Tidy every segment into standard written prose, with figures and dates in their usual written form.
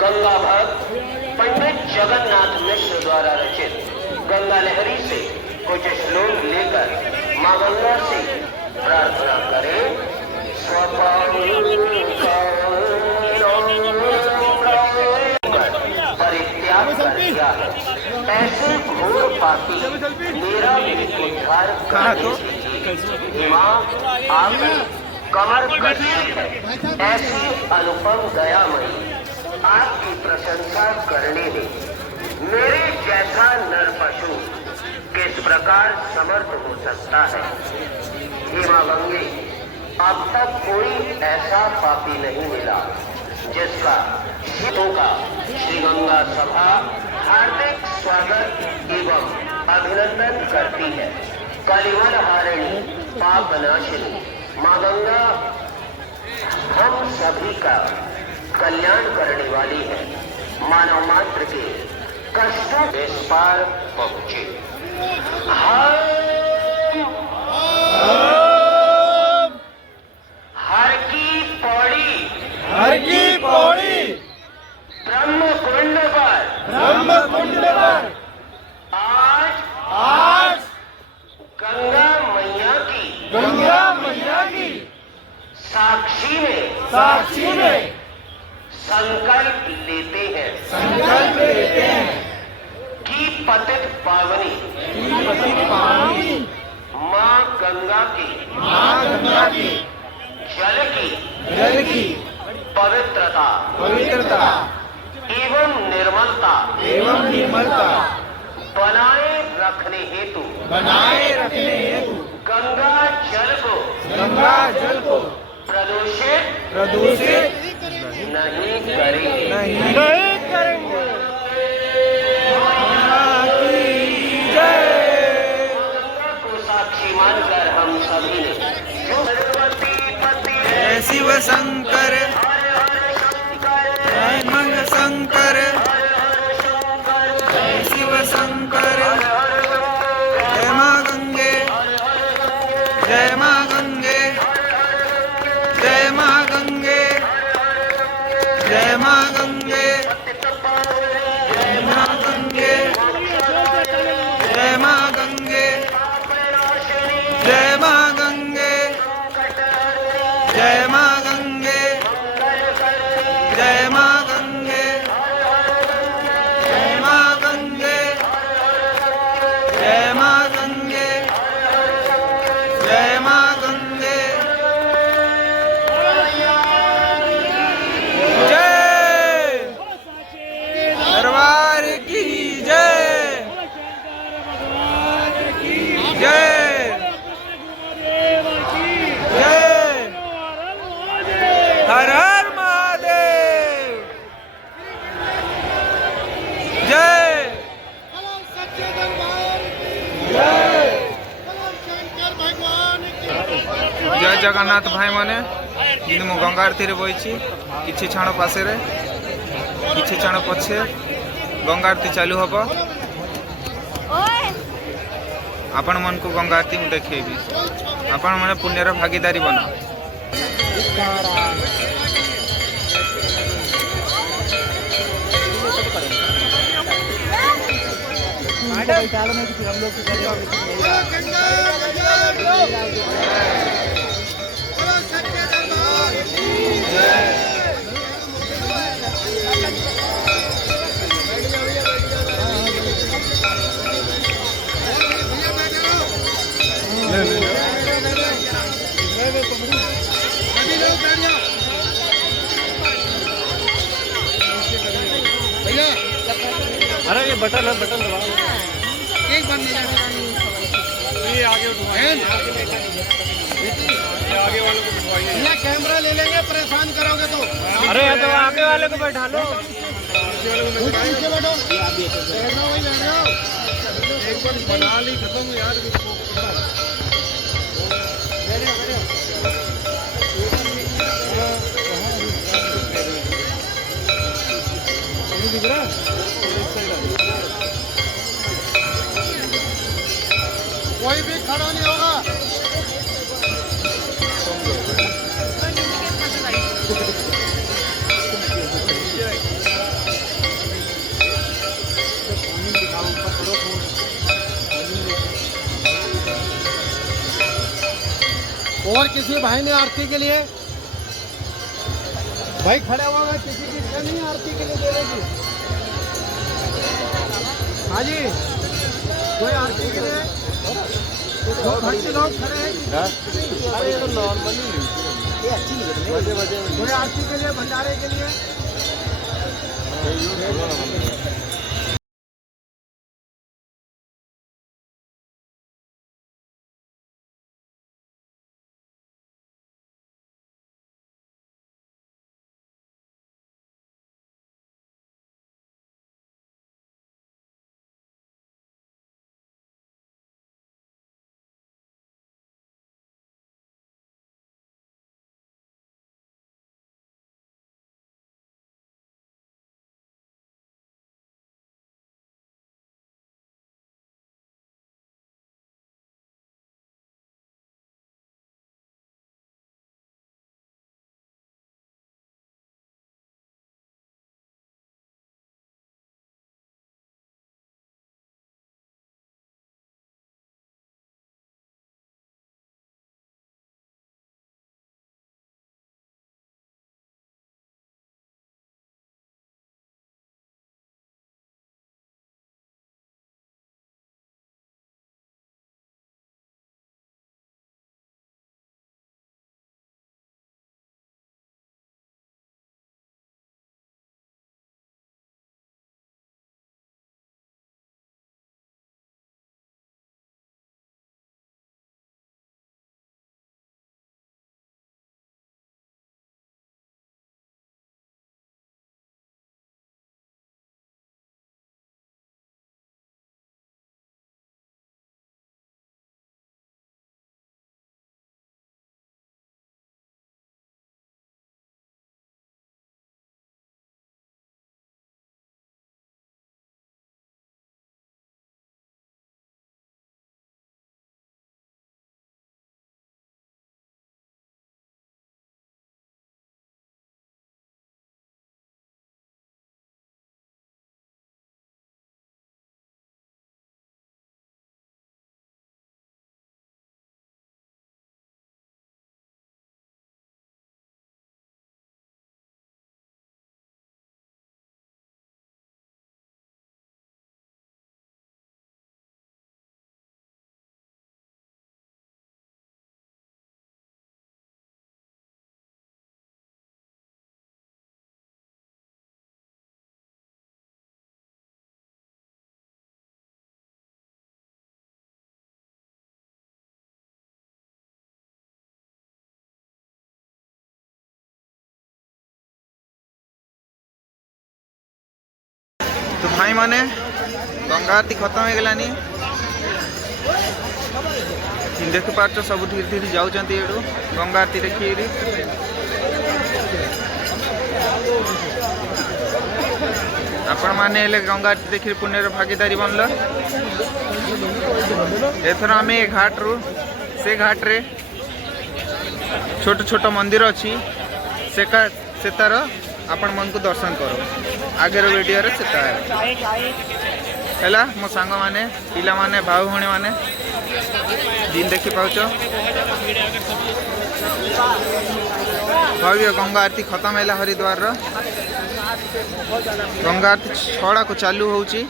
गंगा भक्त पंडित जगन्नाथ मिश्र द्वारा रचित गंगा लहरी से कुछ श्लोक लेकर मां गंगा से प्रार्थना करें। परित्याग कर दिया है ऐसे घोर पापी मेरा भी उद्धार करने दीजिए। मां आपकी कमर कसी है ऐसी अनुपम दयामयी आपकी प्रशंसा करने दे। मेरे जैसा नर पशु किस प्रकार समर्थ हो सकता है। हे मां गंगे, अब तक कोई ऐसा पापी नहीं मिला जिसका हितों का श्री गंगा सभा हार्दिक स्वागत एवं अभिनंदन करती है। कलिमल हारिणी पाप नाशिनी मां गंगा हम सभी का कल्याण करने वाली है। मानव मात्र के कष्टों इस पार पहुंचे। हर की पौड़ी ब्रह्म कुंड पर आज गंगा मैया की साक्षी में संकल्प लेते हैं कि पतित पावनी मां गंगा की जल की पवित्रता एवं निर्मलता बनाए रखने हेतु गंगा जल को प्रदूषित नहीं करेंगे। गंगा को साक्षी मानकर हम सभी ने शिव शंकर मंग शंकर शिव शंकर जय मां गंगे जय मां गंगे जय मां गंगे जय मां गंगे जय मां गंगे जय मां गंगे जय मां गंगे जय मां गंगे जय मां गंगे जय मां गंगे जय मां गंगे जय मां गंगे जय दरबार की जय जय हर हर महादेव जय जय जगन्नाथ भाई माने जिन मु गंगा आरती रे बइछि किछि छाण पासे रे किछि छाण पछे गंगा आरती चालू हबो। आपण मन को गंगा आरती मु देखैबी आपण माने पुण्यर भागीदारी बना। अरे ये बटन है, बटन दबाओ। एक बार कैमरा ले लेंगे, परेशान करोगे तो। अरे तो आगे वाले को बैठा लो। पीछे बैठो, बैठो वही बैठ जाओ। एक बार बना ली खत्म यार। दिख रहा कोई भी खड़ा नहीं होगा। और किसी भाई ने आरती के लिए भाई खड़े हुआ है, किसी की इच्छा नहीं आरती के लिए देने की? हाँ जी, कोई आरती के लिए दो घंटे लोग खड़े हैं। अरे ये तो नॉर्मली ये अच्छी नहीं है। कोई आरती के लिए, भंडारे के लिए? तो भाई माने गंगा आरती खत्म हो गलानी देख पार्च सब धीरे धीरे जाऊँ गंगा आरती देखिए आपण मैंने गंगा आरती देखिए पुण्यर भागीदारी बनल एथर आम घाट रू से घाट रे छोट छोट मंदिर अच्छी से तार आपण मन को दर्शन करो आगे वीडियो रे सेता है मो सांग माने पिला माने भाई भौणी माने दिन देखी पाउच भव्य गंगा आरती खत्म है हरिद्वार गंगा आरती 6 को चालू होची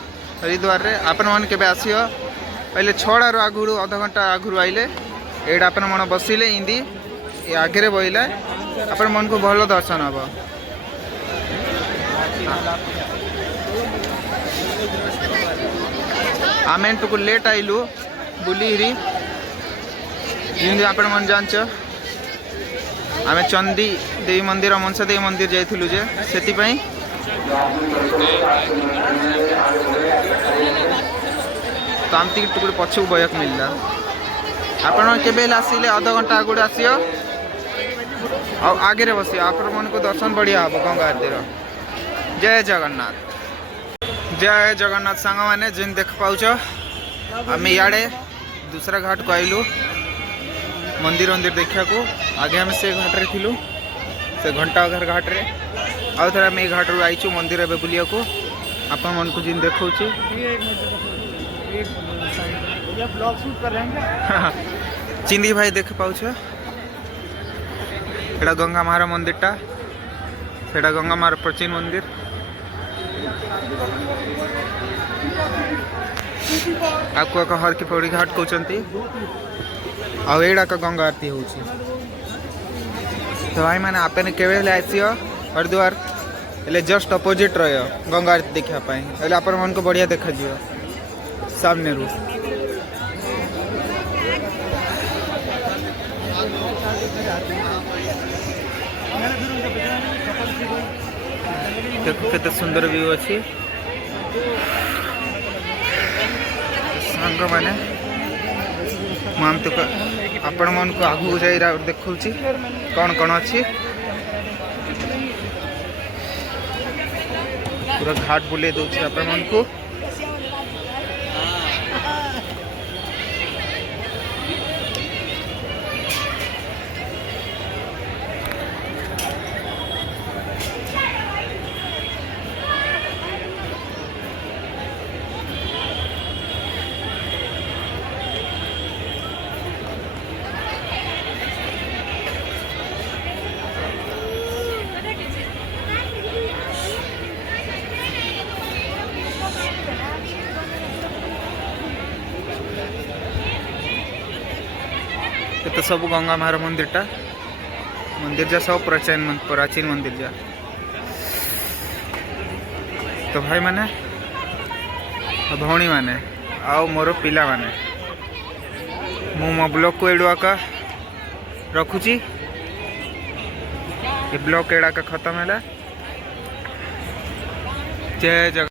हरिद्वार रे आपण मन के आसियो पहले 6 रू आगुरु आधा घंटा आगुरु आइले एड आपण मन बसिले इंदी आगे बइला आपण मन को भल दर्शन हबो आमें तो लेट आइलु बुली जिंदी आपण मन जानच आमे चंदी देवी मंदिर मनसा देवी मंदिर जाइथिलु जे सेति पई तो आमती टुकड़े पछू बयक मिलला आपण केबे आसिले आधा घंटा आगुड़ आसियो और आगे रे बसियो आपण मन को दर्शन बढ़िया हम गंगा आरती जय जगन्नाथ सांग मैंने जिन देख पाउच आम इे दूसरा घाट को आइलु मंदिर देखा को आगे आम से घाट रे थिलु से घंटा घर घाट रे आउ थे आम ये घाट रू आईचु मंदिर ए बुलिया को आपण मन को जिन देखा ब्लॉग शूट कर रहे हैं चिंदी भाई देख पाउछ एटा गंगा मार मंदिरटा सेटा गंगा मार प्राचीन मंदिर आपको एक हर की पौड़ी घाट कहते आड़ा का गंगा आरती हो तो भाई मैंने आपने केवे आसियो हरिद्वार एले जस्ट अपोजिट रहो गंगा आरती देखापी आप मन को बढ़िया देखा सामने रू देखो केते सुंदर व्यू अच्छी सांग मैंने आपण मन को आगू जाई देखु कौन कौन अच्छी पूरा घाट बुले दूसरे आपण मन को तो सब गंगा मार मंदिर जा सब प्राचीन मंदिर जा तो भाई माने भौणी माने आओ मोर पिला माने मु मो ब्लॉग को एडुआ का रखुची ये ब्लॉग एडा का खत्म है जय जगन्नाथ।